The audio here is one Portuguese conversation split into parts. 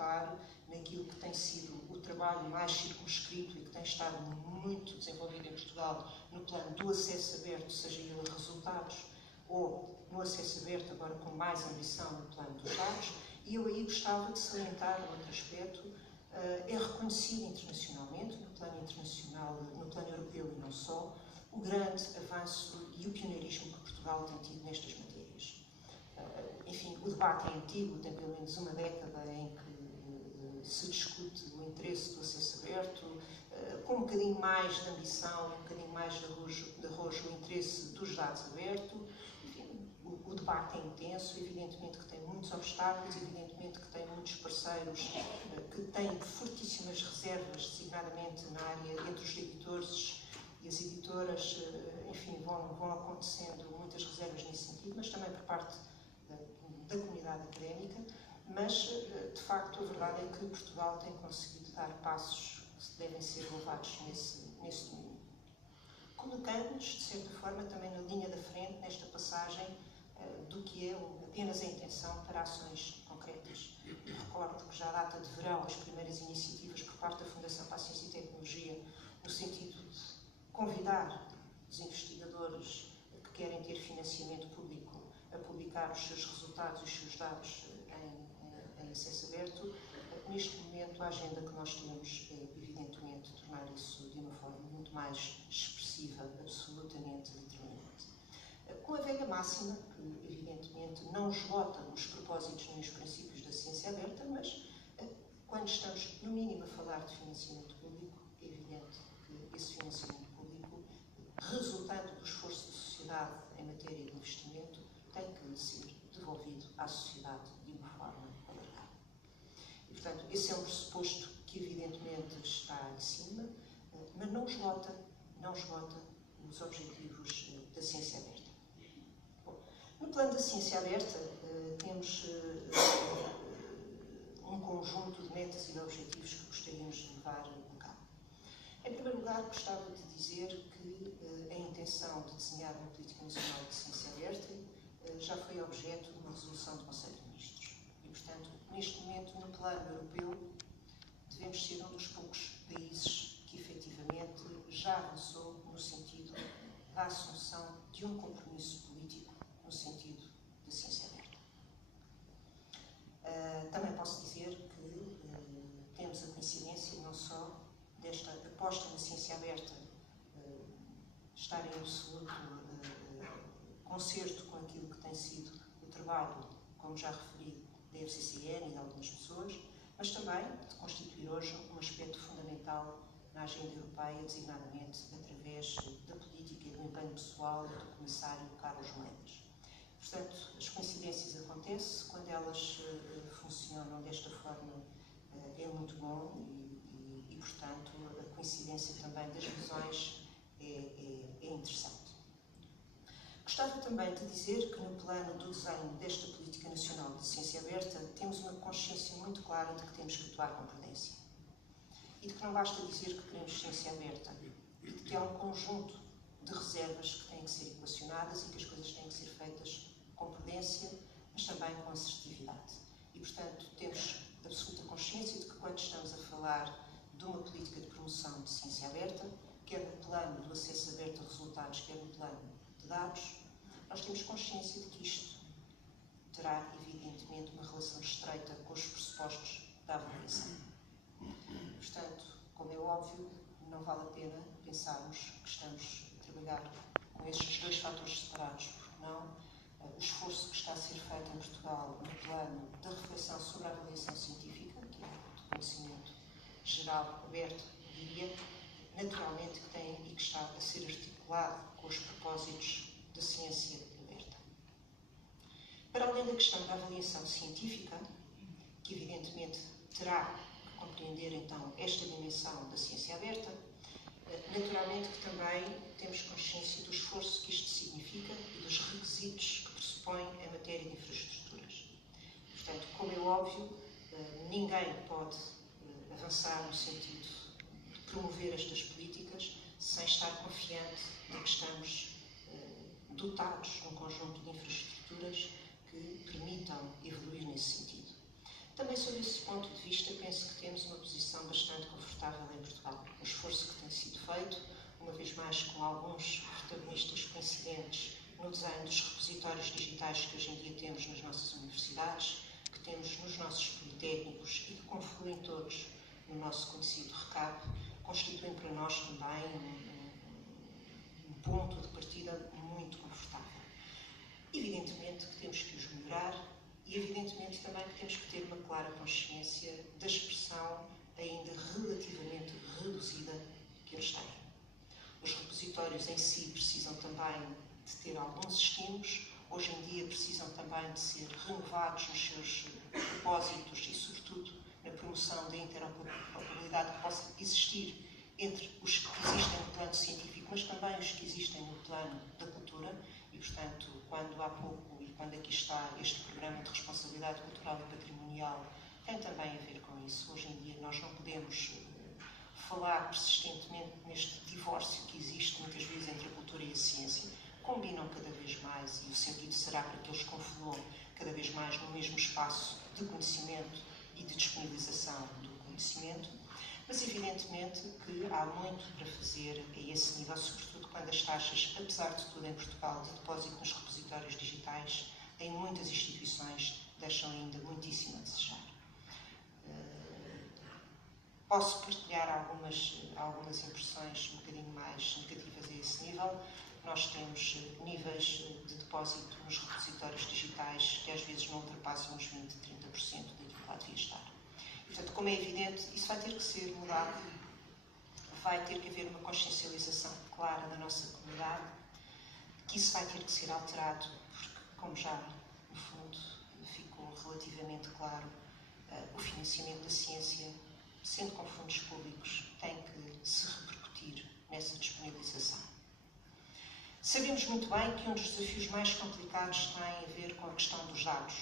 reportar naquilo que tem sido o trabalho mais circunscrito e que tem estado muito desenvolvido em Portugal no plano do acesso aberto, seja ele a resultados ou no acesso aberto, agora com mais ambição no plano dos dados. E eu aí gostava de salientar outro aspecto. É reconhecido internacionalmente, no plano internacional, no plano europeu e não só, o grande avanço e o pioneirismo que Portugal tem tido nestas matérias. Enfim, o debate é antigo, tem pelo menos uma década em que se discute o interesse do acesso aberto, com um bocadinho mais de ambição, um bocadinho mais de arrojo o interesse dos dados abertos. Enfim, o debate é intenso, evidentemente que tem muitos obstáculos, evidentemente que tem muitos parceiros que têm fortíssimas reservas, designadamente na área entre os editores e as editoras, enfim, vão acontecendo muitas reservas nesse sentido, mas também por parte da comunidade académica. Mas, de facto, a verdade é que Portugal tem conseguido dar passos que devem ser louvados nesse domínio. Colocando-nos, de certa forma, também na linha da frente, nesta passagem do que é apenas a intenção para ações concretas. Eu recordo que já data de verão as primeiras iniciativas por parte da Fundação para a Ciência e Tecnologia, no sentido de convidar os investigadores que querem ter financiamento público a publicar os seus resultados e os seus dados em acesso aberto. Neste momento, a agenda que nós temos é, evidentemente, tornar isso de uma forma muito mais expressiva, absolutamente determinante. Com a velha máxima, que evidentemente não esgota os propósitos nem os princípios da ciência aberta, mas quando estamos, no mínimo, a falar de financiamento público, é evidente que esse financiamento público, resultante do esforço da sociedade em matéria de investimento, tem que ser devolvido à sociedade de uma forma alargada. E, portanto, esse é um pressuposto que, evidentemente, está em cima, mas não esgota os objetivos da ciência aberta. Bom, no plano da ciência aberta, temos um conjunto de metas e de objetivos que gostaríamos de levar a cabo. Em primeiro lugar, gostava de dizer que a intenção de desenhar uma política nacional de ciência aberta já foi objeto de uma resolução do Conselho de Ministros. E, portanto, neste momento, no plano europeu, devemos ser um dos poucos países que, efetivamente, já avançou no sentido da assunção de um compromisso político no sentido da ciência aberta. Também posso dizer que temos a coincidência não só desta aposta na ciência aberta estar em absoluto concerto com aquilo que tem sido o trabalho, como já referi, da FCCN e de algumas pessoas, mas também de constituir hoje um aspecto fundamental na agenda europeia, designadamente através da política e do empenho pessoal do Comissário Carlos Moedas. Portanto, as coincidências acontecem, quando elas funcionam desta forma é muito bom e, portanto, a coincidência também das visões é interessante. Gostava também de dizer que no plano do desenho desta Política Nacional de Ciência Aberta temos uma consciência muito clara de que temos que atuar com prudência. E de que não basta dizer que queremos ciência aberta, e de que há um conjunto de reservas que têm que ser equacionadas e que as coisas têm que ser feitas com prudência, mas também com assertividade. E, portanto, temos absoluta consciência de que quando estamos a falar de uma política de promoção de ciência aberta, quer no plano do acesso aberto a resultados, quer no plano de dados, nós temos consciência de que isto terá, evidentemente, uma relação estreita com os pressupostos da avaliação. Portanto, como é óbvio, não vale a pena pensarmos que estamos a trabalhar com estes dois fatores separados, porque não o esforço que está a ser feito em Portugal no plano da reflexão sobre a avaliação científica, que é de conhecimento geral, aberto, diria, naturalmente que tem e que está a ser articulado com os propósitos da ciência aberta. Para além da questão da avaliação científica, que evidentemente terá que compreender então esta dimensão da ciência aberta, naturalmente que também temos consciência do esforço que isto significa e dos requisitos que pressupõe em matéria de infraestruturas. Portanto, como é óbvio, ninguém pode avançar no sentido de promover estas políticas sem estar confiante de que estamos dotados de um conjunto de infraestruturas que permitam evoluir nesse sentido. Também sob esse ponto de vista, penso que temos uma posição bastante confortável em Portugal. Um esforço que tem sido feito, uma vez mais com alguns protagonistas coincidentes no desenho dos repositórios digitais que hoje em dia temos nas nossas universidades, que temos nos nossos politécnicos e que confluem todos no nosso conhecido RECAP, constituem para nós também um ponto de partida muito confortável. Evidentemente que temos que os melhorar e evidentemente também que temos que ter uma clara consciência da expressão ainda relativamente reduzida que eles têm. Os repositórios em si precisam também de ter alguns estímulos, hoje em dia precisam também de ser renovados nos seus propósitos e, sobretudo, na promoção da interoperabilidade que possa existir entre os que existem no plano científico, mas também os que existem no plano da cultura. E, portanto, quando há pouco, e quando aqui está este programa de responsabilidade cultural e patrimonial, tem também a ver com isso. Hoje em dia nós não podemos falar persistentemente neste divórcio que existe muitas vezes entre a cultura e a ciência. Combinam cada vez mais e o sentido será para que eles confluam cada vez mais no mesmo espaço de conhecimento e de disponibilização do conhecimento, mas evidentemente que há muito para fazer a esse nível, sobretudo quando as taxas, apesar de tudo em Portugal, de depósito nos repositórios digitais, em muitas instituições deixam ainda muitíssimo a desejar. Posso partilhar algumas impressões um bocadinho mais negativas a esse nível. Nós temos níveis de depósito nos repositórios digitais que às vezes não ultrapassam os 20%, 30% daquilo que lá devia estar. E, portanto, como é evidente, isso vai ter que ser mudado, vai ter que haver uma consciencialização clara na nossa comunidade, que isso vai ter que ser alterado, porque, como já, no fundo, ficou relativamente claro, o financiamento da ciência, sendo com fundos públicos, tem que se repercutir nessa disponibilização. Sabemos muito bem que um dos desafios mais complicados tem a ver com a questão dos dados.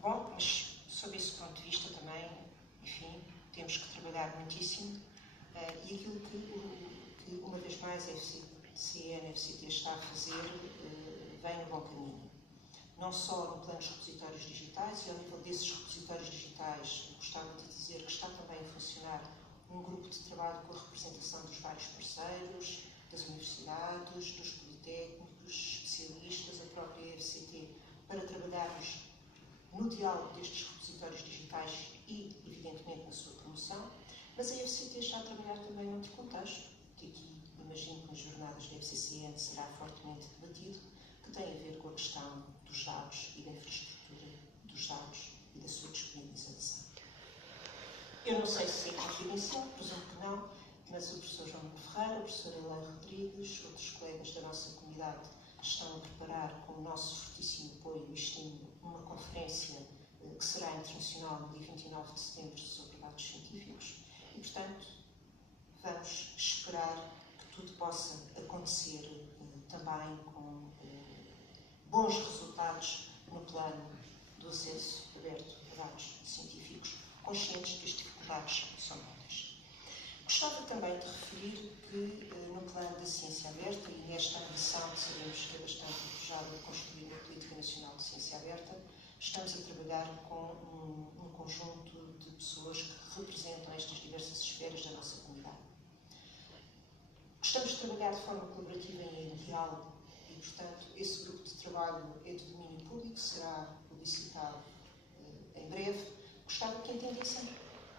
Bom, mas sob esse ponto de vista também, enfim, temos que trabalhar muitíssimo e aquilo que uma vez mais a FCN, a FCT está a fazer vem no bom caminho. Não só no plano dos repositórios digitais, e ao nível desses repositórios digitais, gostava de dizer que está também a funcionar um grupo de trabalho com a representação dos vários parceiros, das universidades, dos politécnicos, especialistas, a própria FCT, para trabalharmos no diálogo destes repositórios digitais e, evidentemente, na sua promoção. Mas a FCT está a trabalhar também noutro contexto, que aqui, imagino que nas jornadas da FCCN será fortemente debatido, que tem a ver com a questão dos dados e da infraestrutura dos dados e da sua disponibilização. Eu não sei se é confidencial, presumo que não, mas o professor João Ferreira, o professor Elaine Rodrigues, outros colegas da nossa comunidade estão a preparar, com o nosso fortíssimo apoio e estímulo, uma conferência que será internacional no dia 29 de setembro sobre dados científicos e, portanto, vamos esperar que tudo possa acontecer também com bons resultados no plano do acesso aberto a dados científicos, conscientes que as dificuldades são muitas. Gostava também de referir que, no plano da ciência aberta, e nesta ambição que sabemos que é bastante desejada de construir uma política nacional de ciência aberta, estamos a trabalhar com um conjunto de pessoas que representam estas diversas esferas da nossa comunidade. Gostamos de trabalhar de forma colaborativa e em diálogo, e, portanto, esse grupo de trabalho é de domínio público, será publicitado em breve. Gostava que entendessem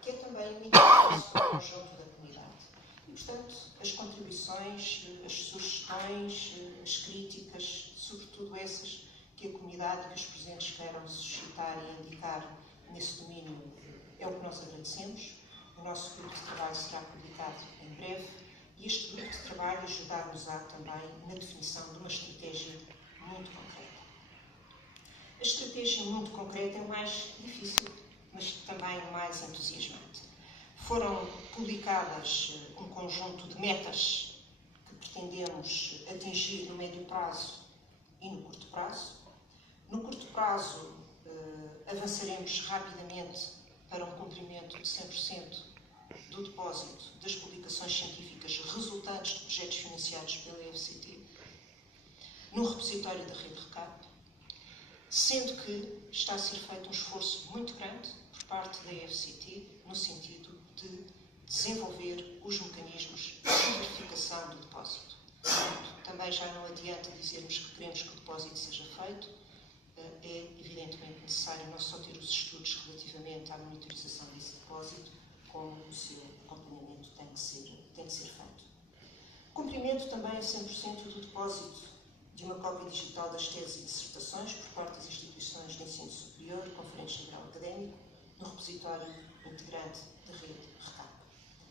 que é também um interesse para o conjunto da comunidade. E, portanto, as contribuições, as sugestões, as críticas, sobretudo essas que a comunidade e que os presentes queiram suscitar e indicar nesse domínio, é o que nós agradecemos. O nosso grupo de trabalho será publicado em breve e este grupo de trabalho ajudar-nos-á também na definição de uma estratégia muito concreta. A estratégia muito concreta é o mais difícil, mas também o mais entusiasmante. Foram publicadas um conjunto de metas que pretendemos atingir no médio prazo e no curto prazo. No curto prazo, avançaremos rapidamente para um cumprimento de 100% do depósito das publicações científicas resultantes de projetos financiados pela FCT no repositório da rede RECAP. sendo que está a ser feito um esforço muito grande por parte da FCT no sentido de desenvolver os mecanismos de verificação do depósito. Também já não adianta dizermos que queremos que o depósito seja feito, é evidentemente necessário não só ter os estudos relativamente à monitorização desse depósito, como o seu acompanhamento tem que ser feito. Cumprimento também a 100% do depósito de uma cópia digital das teses e dissertações por parte das instituições de ensino superior, conferentes de grau académico, no repositório integrante da rede RECAP.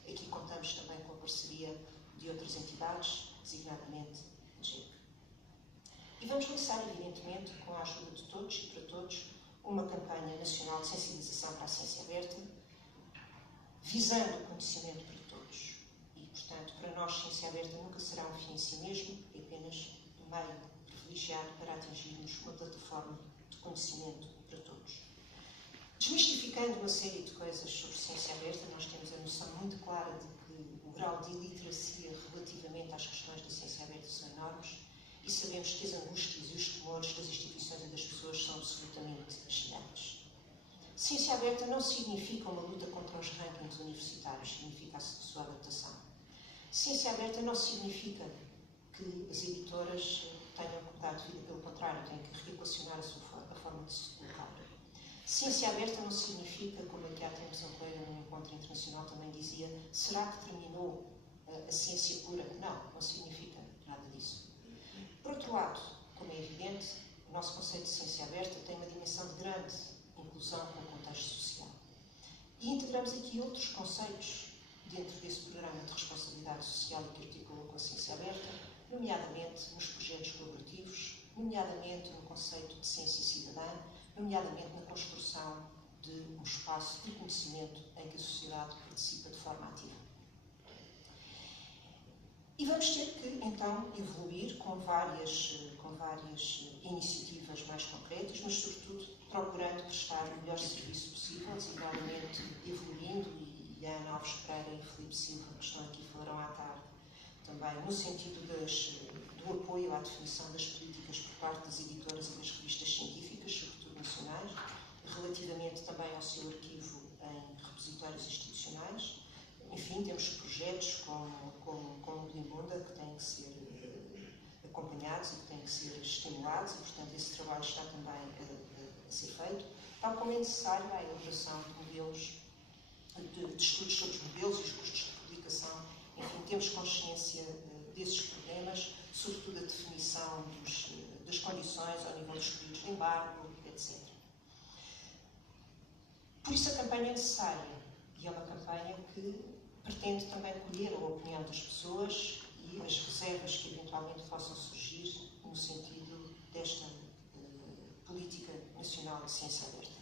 Aqui contamos também com a parceria de outras entidades, designadamente a GEC. E vamos lançar, evidentemente, com a ajuda de todos e para todos, uma campanha nacional de sensibilização para a ciência aberta, visando o conhecimento para todos. E, portanto, para nós, ciência aberta nunca será um fim em si mesmo, é apenas um meio privilegiado para atingirmos uma plataforma de conhecimento para todos. Desmistificando uma série de coisas sobre ciência aberta, nós temos a noção muito clara de que o grau de iliteracia relativamente às questões da ciência aberta são enormes e sabemos que as angústias e os temores das instituições e das pessoas são absolutamente gigantes. Ciência aberta não significa uma luta contra os rankings universitários, significa a sua adaptação. Ciência aberta não significa que as editoras tenham que mudar de vida, pelo contrário, têm que reequacionar a forma de se colocar. Ciência aberta não significa, como aqui há tempos um colega num encontro internacional também dizia, será que terminou a ciência pura? Não, não significa nada disso. Por outro lado, como é evidente, o nosso conceito de ciência aberta tem uma dimensão de grande inclusão no contexto social. E integramos aqui outros conceitos dentro desse programa de responsabilidade social que articula com a ciência aberta, nomeadamente nos projetos colaborativos, nomeadamente no conceito de ciência cidadã, nomeadamente na construção de um espaço de conhecimento em que a sociedade participa de forma ativa. E vamos ter que, então, evoluir com várias iniciativas mais concretas, mas, sobretudo, procurando prestar o melhor serviço possível, designadamente evoluindo, e a Ana Alves Pereira e Filipe Silva, que estão aqui, falarão à tarde, também no sentido do apoio à definição das políticas por parte das editoras e das revistas científicas, sobretudo nacionais, relativamente também ao seu arquivo em repositórios institucionais. Enfim, temos projetos como o Blimbunda que têm que ser acompanhados e que têm que ser estimulados e, portanto, esse trabalho está também a ser feito, tal como é necessária a elaboração de modelos, de estudos sobre os modelos e os custos de publicação. Enfim, temos consciência desses problemas, sobretudo a definição das condições ao nível dos períodos de embargo, etc. Por isso a campanha é necessária e é uma campanha que pretende também colher a opinião das pessoas e as reservas que eventualmente possam surgir no sentido desta política nacional de ciência aberta.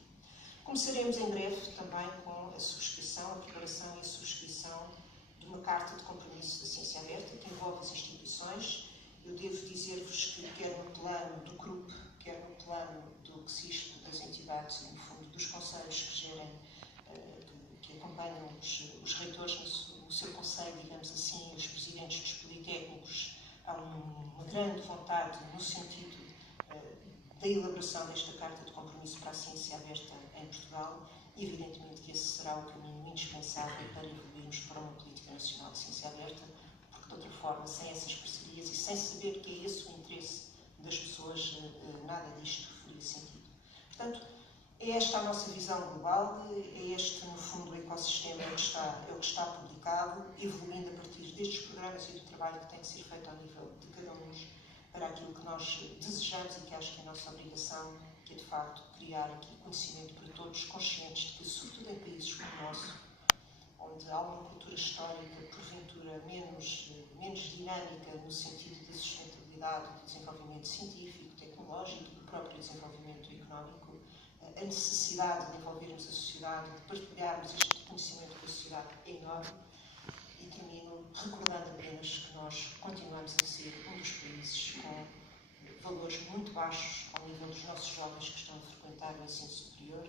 Começaremos em breve também com a subscrição, a preparação e a subscrição de uma carta de compromisso da ciência aberta que envolve as instituições. Eu devo dizer-vos que quer no plano do CRUP, quer no plano do CSISP, das entidades e, no fundo, dos conselhos que gerem, que acompanham os reitores no seu conselho, digamos assim, os presidentes dos politécnicos, há uma grande vontade no sentido da elaboração desta Carta de Compromisso para a Ciência Aberta em Portugal e, evidentemente, que esse será o caminho indispensável para evoluirmos para uma política nacional de ciência aberta, porque, de outra forma, sem essas parcerias e sem saber que é esse o interesse das pessoas, nada disto faria sentido. Portanto, é esta a nossa visão global, é este, no fundo, o ecossistema que está publicado, evoluindo a partir destes programas e do trabalho que tem que ser feito ao nível de cada um para aquilo que nós desejamos e que acho que é a nossa obrigação, que é, de facto, criar aqui conhecimento para todos, conscientes de que, sobretudo em países como o nosso, onde há uma cultura histórica, porventura, menos dinâmica no sentido da sustentabilidade, do desenvolvimento científico, tecnológico e do próprio desenvolvimento económico, a necessidade de envolvermos a sociedade, de partilharmos este conhecimento com a sociedade é enorme. E termino recordando apenas que nós continuamos a ser um dos países com valores muito baixos ao nível dos nossos jovens que estão a frequentar o ensino superior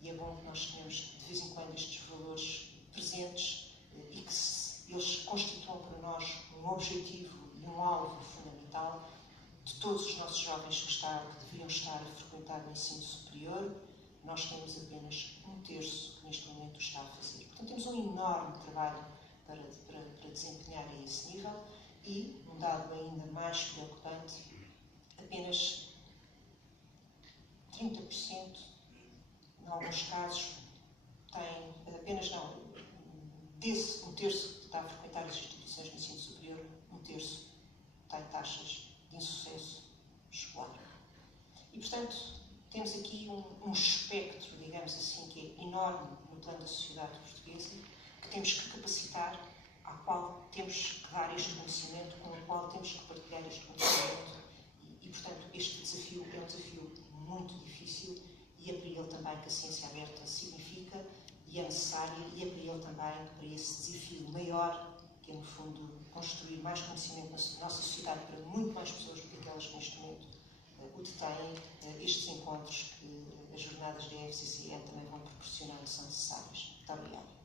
e é bom que nós tenhamos de vez em quando estes valores presentes e que eles constituam para nós um objetivo e um alvo fundamental de todos os nossos jovens que deveriam estar a frequentar o ensino superior, nós temos apenas 1/3 que neste momento o está a fazer. Portanto, temos um enorme trabalho para desempenhar a esse nível e, um dado ainda mais preocupante, apenas 30%, em alguns casos, tem, apenas não, desse 1/3 que está a frequentar as instituições de ensino superior, 1/3 tem taxas de insucesso escolar. E, portanto, temos aqui um espectro, digamos assim, que é enorme no plano da sociedade portuguesa, que temos que capacitar, ao qual temos que dar este conhecimento, com o qual temos que partilhar este conhecimento. E, portanto, este desafio é um desafio muito difícil e é para ele também que a ciência aberta significa e é necessária, e é para ele também que, para esse desafio maior, que é, no fundo, construir mais conhecimento na nossa sociedade para muito mais pessoas do que aquelas que neste momento o detêm, estes encontros que as jornadas da FCCE também vão proporcionar, que são necessários. Muito obrigada.